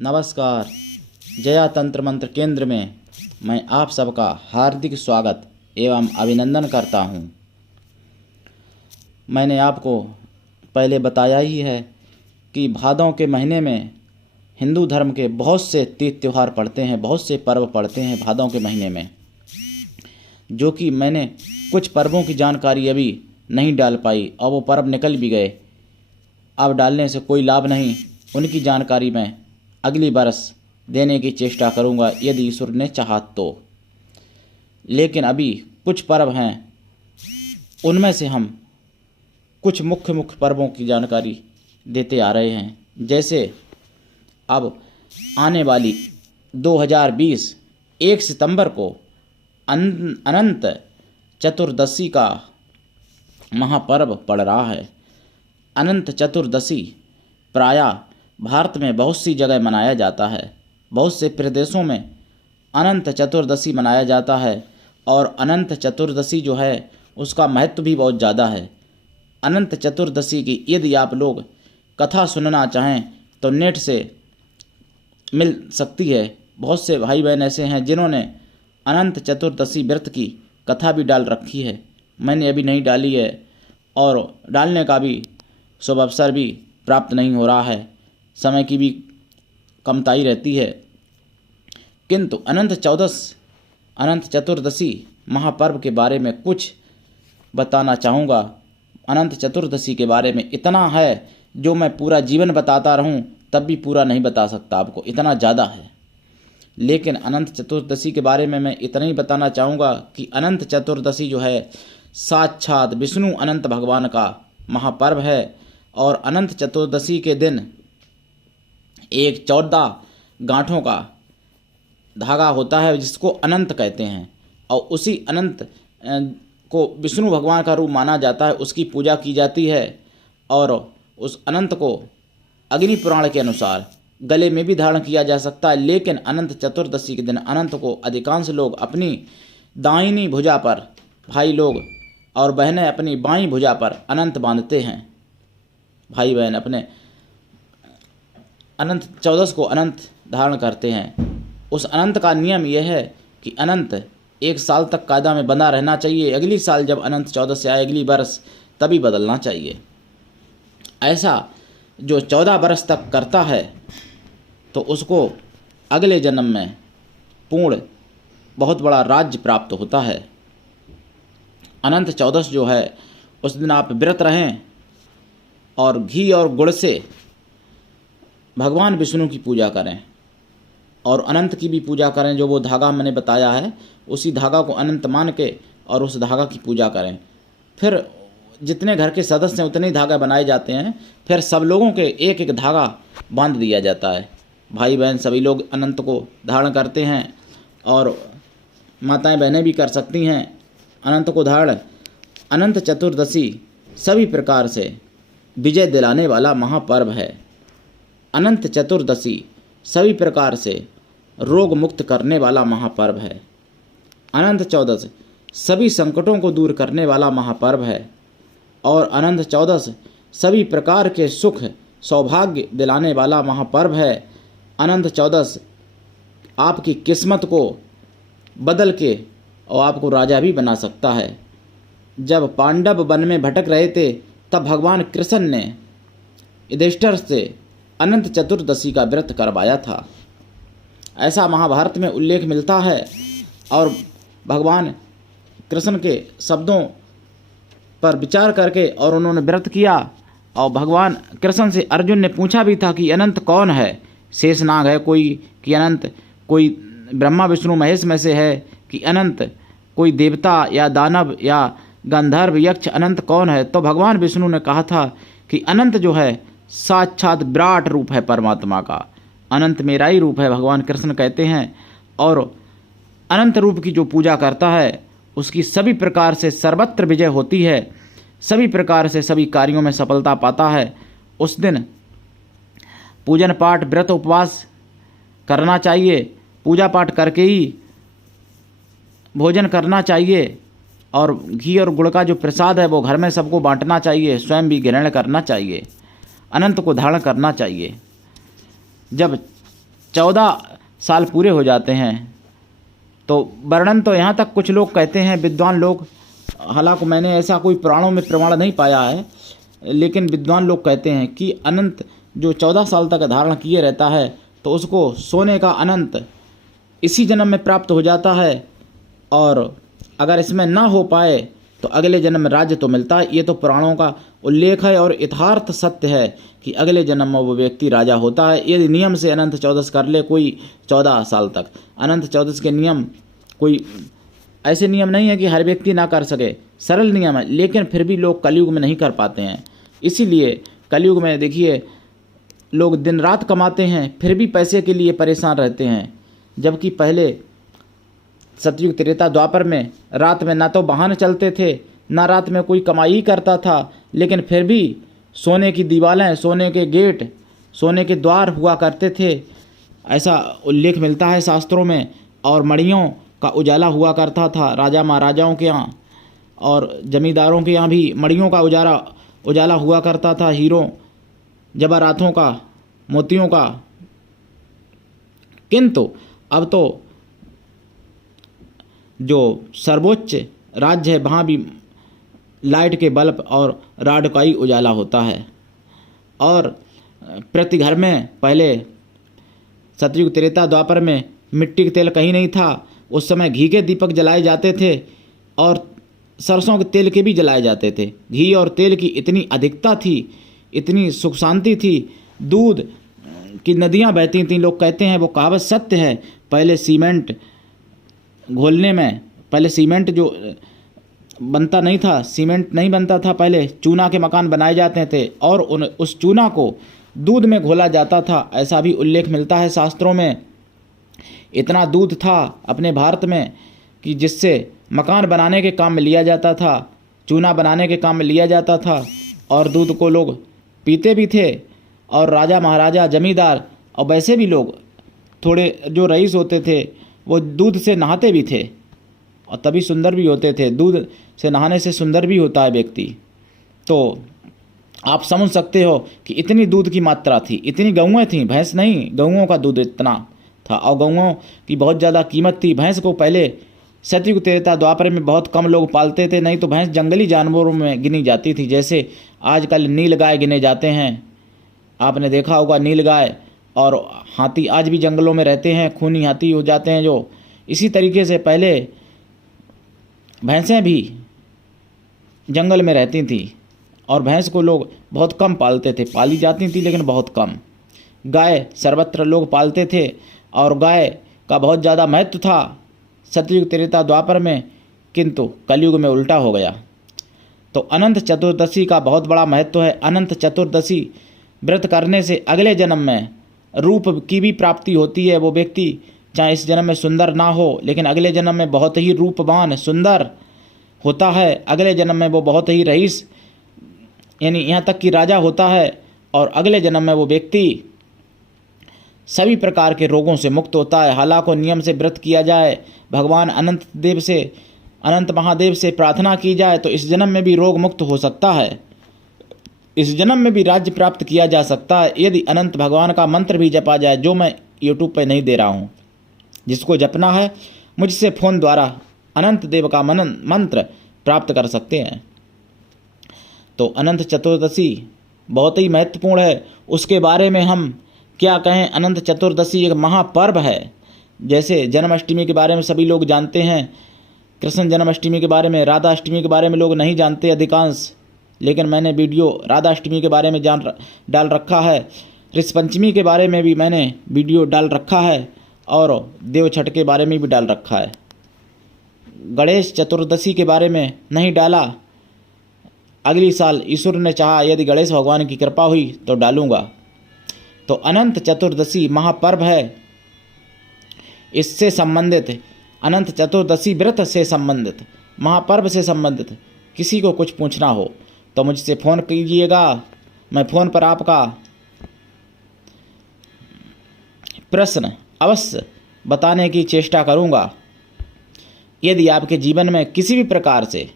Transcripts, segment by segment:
नमस्कार। जया तंत्र मंत्र केंद्र में मैं आप सबका हार्दिक स्वागत एवं अभिनंदन करता हूं। मैंने आपको पहले बताया ही है कि भादों के महीने में हिंदू धर्म के बहुत से तीज त्यौहार पड़ते हैं, बहुत से पर्व पड़ते हैं भादों के महीने में, जो कि मैंने कुछ पर्वों की जानकारी अभी नहीं डाल पाई और वो पर्व निकल भी गए। अब डालने से कोई लाभ नहीं, उनकी जानकारी मैं अगली बरस देने की चेष्टा करूंगा यदि ईश्वर ने चाहा तो। लेकिन अभी कुछ पर्व हैं, उनमें से हम कुछ मुख्य पर्वों की जानकारी देते आ रहे हैं। जैसे अब आने वाली 2020 1 सितंबर को अनंत चतुर्दशी का महापर्व पड़ रहा है। अनंत चतुर्दशी प्रायः भारत में बहुत सी जगह मनाया जाता है। बहुत से प्रदेशों में अनंत चतुर्दशी मनाया जाता है और अनंत चतुर्दशी जो है उसका महत्व भी बहुत ज़्यादा है। अनंत चतुर्दशी की यदि आप लोग कथा सुनना चाहें तो नेट से मिल सकती है। बहुत से भाई बहन ऐसे हैं जिन्होंने अनंत चतुर्दशी व्रत की कथा भी डाल रखी है। मैंने अभी नहीं डाली है और डालने का भी शुभ अवसर भी प्राप्त नहीं हो रहा है, समय की भी कमताई रहती है। किंतु अनंत चतुर्दशी महापर्व के बारे में कुछ बताना चाहूँगा। अनंत चतुर्दशी के बारे में इतना है जो मैं पूरा जीवन बताता रहूं तब भी पूरा नहीं बता सकता आपको, इतना ज़्यादा है। लेकिन अनंत चतुर्दशी के बारे में मैं इतना ही बताना चाहूँगा कि अनंत चतुर्दशी जो है साक्षात विष्णु अनंत भगवान का महापर्व है। और अनंत चतुर्दशी के दिन एक 14 गांठों का धागा होता है जिसको अनंत कहते हैं, और उसी अनंत को विष्णु भगवान का रूप माना जाता है, उसकी पूजा की जाती है। और उस अनंत को अग्नि पुराण के अनुसार गले में भी धारण किया जा सकता है। लेकिन अनंत चतुर्दशी के दिन अनंत को अधिकांश लोग अपनी दाहिनी भुजा पर, भाई लोग और बहनें अपनी बाईं भुजा पर अनंत बांधते हैं। भाई बहन अपने अनंत 14 को अनंत धारण करते हैं। उस अनंत का नियम यह है कि अनंत 1 साल तक कायदा में बंधा रहना चाहिए। अगली साल जब अनंत 14 से आए, अगली बरस, तभी बदलना चाहिए। ऐसा जो 14 बरस तक करता है तो उसको अगले जन्म में पूर्ण बहुत बड़ा राज्य प्राप्त होता है। अनंत 14 जो है उस दिन आप व्रत रहें और घी और गुड़ से भगवान विष्णु की पूजा करें और अनंत की भी पूजा करें। जो वो धागा मैंने बताया है उसी धागा को अनंत मान के और उस धागा की पूजा करें। फिर जितने घर के सदस्य हैं उतने ही धागा बनाए जाते हैं। फिर सब लोगों के एक एक धागा बांध दिया जाता है। भाई बहन सभी लोग अनंत को धारण करते हैं और माताएं बहनें भी कर सकती हैं अनंत को धारण। अनंत चतुर्दशी सभी प्रकार से विजय दिलाने वाला महापर्व है। अनंत चतुर्दशी सभी प्रकार से रोग मुक्त करने वाला महापर्व है। अनंत 14 सभी संकटों को दूर करने वाला महापर्व है। और अनंत 14 सभी प्रकार के सुख सौभाग्य दिलाने वाला महापर्व है। अनंत 14 आपकी किस्मत को बदल के और आपको राजा भी बना सकता है। जब पांडव वन में भटक रहे थे तब भगवान कृष्ण ने युधिष्ठिर से अनंत चतुर्दशी का व्रत करवाया था, ऐसा महाभारत में उल्लेख मिलता है। और भगवान कृष्ण के शब्दों पर विचार करके और उन्होंने व्रत किया। और भगवान कृष्ण से अर्जुन ने पूछा भी था कि अनंत कौन है, शेषनाग है कोई, कि अनंत कोई ब्रह्मा विष्णु महेश में से है, कि अनंत कोई देवता या दानव या गंधर्व यक्ष, अनंत कौन है। तो भगवान विष्णु ने कहा था कि अनंत जो है साक्षात विराट रूप है परमात्मा का, अनंत मेरा ही रूप है, भगवान कृष्ण कहते हैं। और अनंत रूप की जो पूजा करता है उसकी सभी प्रकार से सर्वत्र विजय होती है, सभी प्रकार से सभी कार्यों में सफलता पाता है। उस दिन पूजन पाठ व्रत उपवास करना चाहिए, पूजा पाठ करके ही भोजन करना चाहिए। और घी और गुड़ का जो प्रसाद है वो घर में सबको बांटना चाहिए, स्वयं भी ग्रहण करना चाहिए, अनंत को धारण करना चाहिए। जब 14 साल पूरे हो जाते हैं। तो वर्णन तो यहाँ तक कुछ लोग कहते हैं, विद्वान लोग, हालांकि मैंने ऐसा कोई पुराणों में प्रमाण नहीं पाया है, लेकिन विद्वान लोग कहते हैं कि अनंत जो 14 साल तक धारण किए रहता है तो उसको सोने का अनंत इसी जन्म में प्राप्त हो जाता है, और अगर इसमें ना हो पाए तो अगले जन्म में राज्य तो मिलता है। ये तो पुराणों का उल्लेख है और यथार्थ सत्य है कि अगले जन्म में वो व्यक्ति राजा होता है यदि नियम से अनंत 14 कर ले कोई 14 साल तक। अनंत 14 के नियम कोई ऐसे नियम नहीं है कि हर व्यक्ति ना कर सके, सरल नियम है, लेकिन फिर भी लोग कलयुग में नहीं कर पाते हैं। इसीलिए कलयुग में देखिए लोग दिन रात कमाते हैं फिर भी पैसे के लिए परेशान रहते हैं, जबकि पहले सतयुग त्रेता द्वापर में रात में ना तो वाहन चलते थे ना रात में कोई कमाई ही करता था, लेकिन फिर भी सोने की दीवारें, सोने के गेट, सोने के द्वार हुआ करते थे, ऐसा उल्लेख मिलता है शास्त्रों में। और मणियों का उजाला हुआ करता था राजा महाराजाओं के यहाँ, और जमींदारों के यहाँ भी मणियों का उजाला हुआ करता था, हीरों जवाहरातों का, मोतियों का। किंतु अब तो जो सर्वोच्च राज्य है वहाँ भी लाइट के बल्ब और राड का ही उजाला होता है। और प्रति घर में पहले सतयुग त्रेता द्वापर में मिट्टी के तेल कहीं नहीं था, उस समय घी के दीपक जलाए जाते थे और सरसों के तेल के भी जलाए जाते थे। घी और तेल की इतनी अधिकता थी, इतनी सुख शांति थी, दूध की नदियाँ बहती थीं। लोग कहते हैं, वो कहावत सत्य है, पहले सीमेंट घोलने में, पहले सीमेंट जो बनता नहीं था, सीमेंट नहीं बनता था, पहले चूना के मकान बनाए जाते थे और उस चूना को दूध में घोला जाता था, ऐसा भी उल्लेख मिलता है शास्त्रों में। इतना दूध था अपने भारत में कि जिससे मकान बनाने के काम में लिया जाता था, चूना बनाने के काम में लिया जाता था, और दूध को लोग पीते भी थे। और राजा महाराजा, जमींदार और वैसे भी लोग, थोड़े जो रईस होते थे, वो दूध से नहाते भी थे और तभी सुंदर भी होते थे। दूध से नहाने से सुंदर भी होता है व्यक्ति। तो आप समझ सकते हो कि इतनी दूध की मात्रा थी, इतनी गौएँ थीं, भैंस नहीं, गौओं का दूध इतना था, और गौओं की बहुत ज़्यादा कीमत थी। भैंस को पहले सतयुग त्रेता द्वापर में बहुत कम लोग पालते थे, नहीं तो भैंस जंगली जानवरों में गिनी जाती थी। जैसे आजकल नील गाय गिने जाते हैं, आपने देखा होगा नील गाय, और हाथी आज भी जंगलों में रहते हैं, खूनी हाथी हो जाते हैं जो। इसी तरीके से पहले भैंसें भी जंगल में रहती थी और भैंस को लोग बहुत कम पालते थे, पाली जाती थी लेकिन बहुत कम। गाय सर्वत्र लोग पालते थे और गाय का बहुत ज़्यादा महत्व था सतयुग त्रेता द्वापर में, किंतु कलयुग में उल्टा हो गया। तो अनंत चतुर्दशी का बहुत बड़ा महत्व है। अनंत चतुर्दशी व्रत करने से अगले जन्म में रूप की भी प्राप्ति होती है। वो व्यक्ति चाहे इस जन्म में सुंदर ना हो, लेकिन अगले जन्म में बहुत ही रूपवान, सुंदर होता है। अगले जन्म में वो बहुत ही रईस, यानी यहाँ तक कि राजा होता है, और अगले जन्म में वो व्यक्ति सभी प्रकार के रोगों से मुक्त होता है। हालांकि नियम से व्रत किया जाए, भगवान अनंत महादेव से प्रार्थना की जाए तो इस जन्म में भी रोग मुक्त हो सकता है, इस जन्म में भी राज्य प्राप्त किया जा सकता है यदि अनंत भगवान का मंत्र भी जपा जाए, जो मैं यूट्यूब पर नहीं दे रहा हूँ। जिसको जपना है मुझसे फ़ोन द्वारा अनंत देव का मंत्र प्राप्त कर सकते हैं। तो अनंत चतुर्दशी बहुत ही महत्वपूर्ण है, उसके बारे में हम क्या कहें। अनंत चतुर्दशी एक महापर्व है। जैसे जन्माष्टमी के बारे में सभी लोग जानते हैं, कृष्ण जन्माष्टमी के बारे में, राधा अष्टमी के बारे में लोग नहीं जानते अधिकांश, लेकिन मैंने वीडियो राधा अष्टमी के बारे में डाल रखा है। कृष्ण पंचमी के बारे में भी मैंने वीडियो डाल रखा है और देव छठ के बारे में भी डाल रखा है। गणेश चतुर्दशी के बारे में नहीं डाला, अगली साल ईश्वर ने चाहा यदि गणेश भगवान की कृपा हुई तो डालूंगा। तो अनंत चतुर्दशी महापर्व है, इससे संबंधित, अनंत चतुर्दशी व्रत से संबंधित, महापर्व से संबंधित किसी को कुछ पूछना हो तो मुझसे फ़ोन कीजिएगा। मैं फ़ोन पर आपका प्रश्न अवश्य बताने की चेष्टा करूंगा। यदि आपके जीवन में किसी भी प्रकार से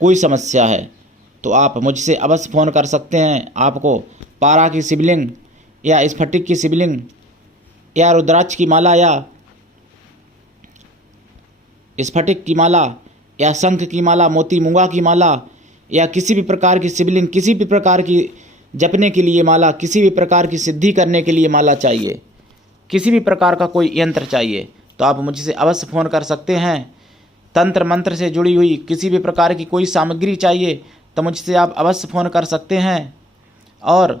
कोई समस्या है तो आप मुझसे अवश्य फ़ोन कर सकते हैं। आपको पारा की शिवलिंग या स्फटिक की शिवलिंग या रुद्राक्ष की माला या स्फटिक की माला या शंख की माला, मोती मूंगा की माला या किसी भी प्रकार की शिवलिंग, किसी भी प्रकार की जपने के लिए माला, किसी भी प्रकार की सिद्धि करने के लिए माला चाहिए, किसी भी प्रकार का कोई यंत्र चाहिए तो आप मुझसे अवश्य फ़ोन कर सकते हैं। तंत्र मंत्र से जुड़ी हुई किसी भी प्रकार की कोई सामग्री चाहिए तो मुझसे आप अवश्य फ़ोन कर सकते हैं। और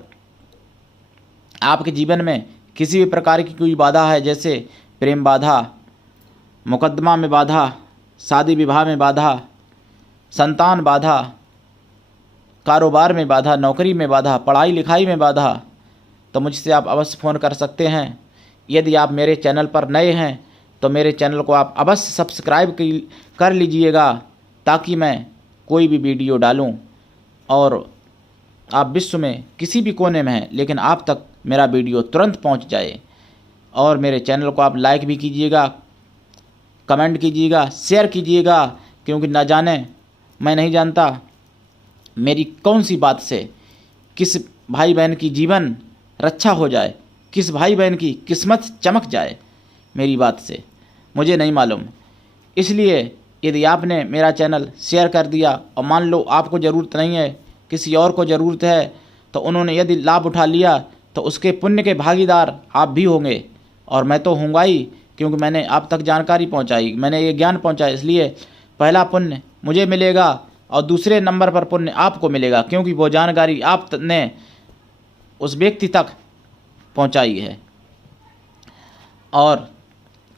आपके जीवन में किसी भी प्रकार की कोई बाधा है, जैसे प्रेम बाधा, मुकदमा में बाधा, शादी विवाह में बाधा, संतान बाधा, कारोबार में बाधा, नौकरी में बाधा, पढ़ाई लिखाई में बाधा, तो मुझसे आप अवश्य फ़ोन कर सकते हैं। यदि आप मेरे चैनल पर नए हैं तो मेरे चैनल को आप अवश्य सब्सक्राइब कर लीजिएगा, ताकि मैं कोई भी वीडियो डालूं और आप विश्व में किसी भी कोने में हैं लेकिन आप तक मेरा वीडियो तुरंत पहुंच जाए। और मेरे चैनल को आप लाइक भी कीजिएगा, कमेंट कीजिएगा, शेयर कीजिएगा, क्योंकि ना जाने, मैं नहीं जानता मेरी कौन सी बात से किस भाई बहन की जीवन रक्षा हो जाए, किस भाई बहन की किस्मत चमक जाए मेरी बात से, मुझे नहीं मालूम। इसलिए यदि आपने मेरा चैनल शेयर कर दिया और मान लो आपको ज़रूरत नहीं है, किसी और को ज़रूरत है, तो उन्होंने यदि लाभ उठा लिया तो उसके पुण्य के भागीदार आप भी होंगे और मैं तो होऊंगा ही, क्योंकि मैंने आप तक जानकारी पहुंचाई, मैंने ये ज्ञान पहुंचाया। इसलिए पहला पुण्य मुझे मिलेगा और दूसरे नंबर पर पुण्य आपको मिलेगा, क्योंकि वो जानकारी आपने उस व्यक्ति तक पहुंचाई है। और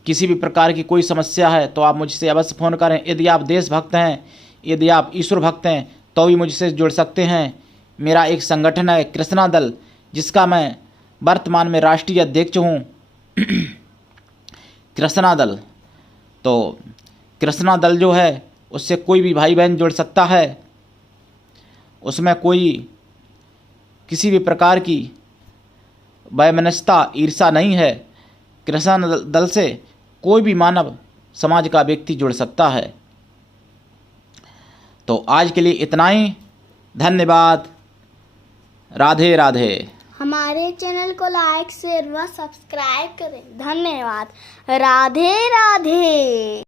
किसी भी प्रकार की कोई समस्या है तो आप मुझसे अवश्य फ़ोन करें। यदि आप देशभक्त हैं, यदि आप ईश्वर भक्त हैं तो भी मुझसे जुड़ सकते हैं। मेरा एक संगठन है कृष्णा दल, जिसका मैं वर्तमान में राष्ट्रीय अध्यक्ष हूँ। कृष्णा दल, तो कृष्णा दल जो है उससे कोई भी भाई बहन जुड़ सकता है। उसमें कोई किसी भी प्रकार की वैमनस्यता, ईर्षा नहीं है। कृष्णा दल से कोई भी मानव समाज का व्यक्ति जुड़ सकता है। तो आज के लिए इतना ही। धन्यवाद। राधे राधे। हमारे चैनल को लाइक शेयर व सब्सक्राइब करें। धन्यवाद। राधे राधे।